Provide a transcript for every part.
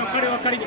ఒక్కడి ఒక్కడికి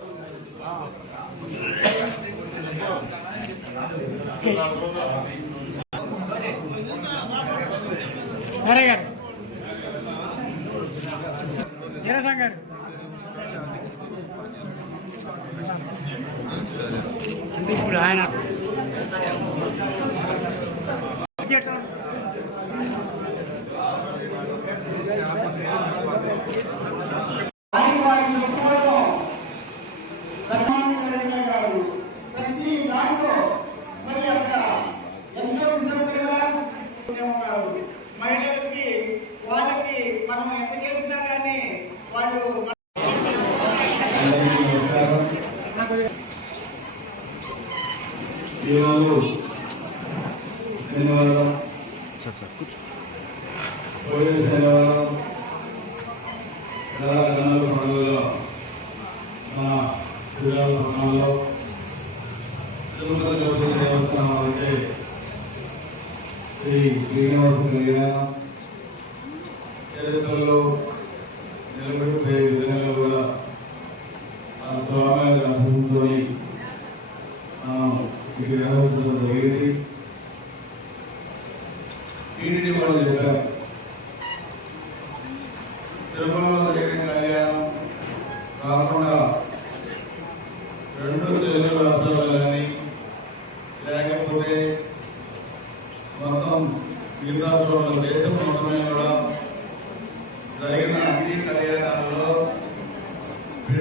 సరే గారు. నీరసం గారు? అంటే ఇప్పుడు ఆయన ఈరోజు శనివారం పోయిన శనివారం తెలంగాణ పండుగలో మా శ్రీరామ భవనంలో తిరుమల తిరుపతి దేవస్థానం అంటే శ్రీ శ్రీనివాస కళ్యాణం చరిత్రలో స్వామి రసంతోని మనం ఇక్కడ నిర్వహించడం జరిగింది టీడీడీ వాళ్ళు చెప్పారు తిరుమలలో జరిగిన కళ్యాణం కాకుండా రెండు తెలుగు రాష్ట్రాలు కానీ లేకపోతే మొత్తం మిగతా దేశం మొత్తమే కూడా జరిగిన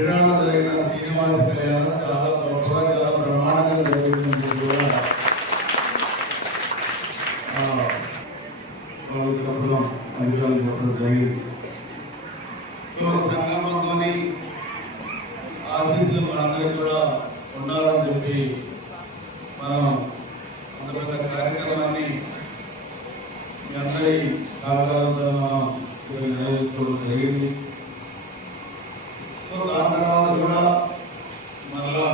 విరాళం జరిగిన శ్రీనివాస కళ్యాణం చాలా గొప్పగా చాలా బ్రహ్మాండంగా జరిగింది కూడా ఆ, అధికారులు చెప్పడం జరిగింది. సో సంకల్పంతో ఆశీస్సులు మనందరికీ కూడా ఉండాలని చెప్పి మనం అంత పెద్ద కార్యక్రమాన్ని మీ అందరి సహకారంతో మనం ఇక్కడ నిర్వహించుకోవడం జరిగింది సో దాని తర్వాత కూడా మళ్ళా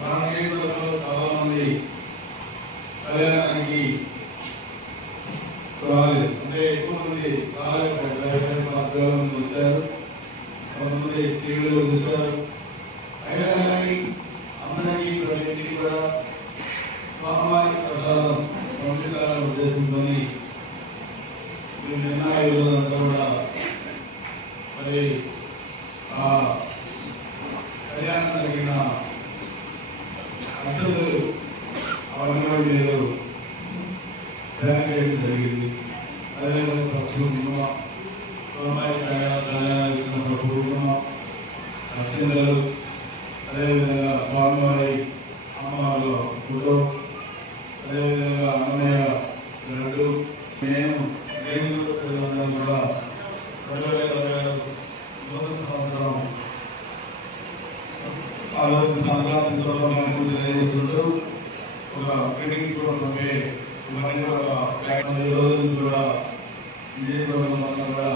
మన నియోజకవర్గంలో చాలా మంది కళ్యాణానికి రాలేదు అంటే ఎక్కువ మంది రాలేదు పద్నాలుగు మంది కొంతమంది టీవీలో చూశారు అయినా కానీ అందరికీ ప్రతి కూడా స్వామివారి ప్రసాదం పంపించాలని ఉద్దేశంతో ఈ నిర్ణయాలంతా కూడా మరి ఆ కళ్యాణం జరిగిన అదేవిధంగా ప్రస్తుతం సోమాయి కళ్యాణ కళ్యాణాలు ఇచ్చినప్పుడు అదేవిధంగా స్వామివారి అమ్మవారు ఫోటో అదేవిధంగా అన్నమయ్య లడ్డు నేను కూడా రెండు వేల ఇరవై ఆరు నూతన సంవత్సరం సంక్రాంతి సందర్భంగా ఒక మీటింగ్ కూడా పంపే కూడా నియోజకవర్గం మొత్తం కూడా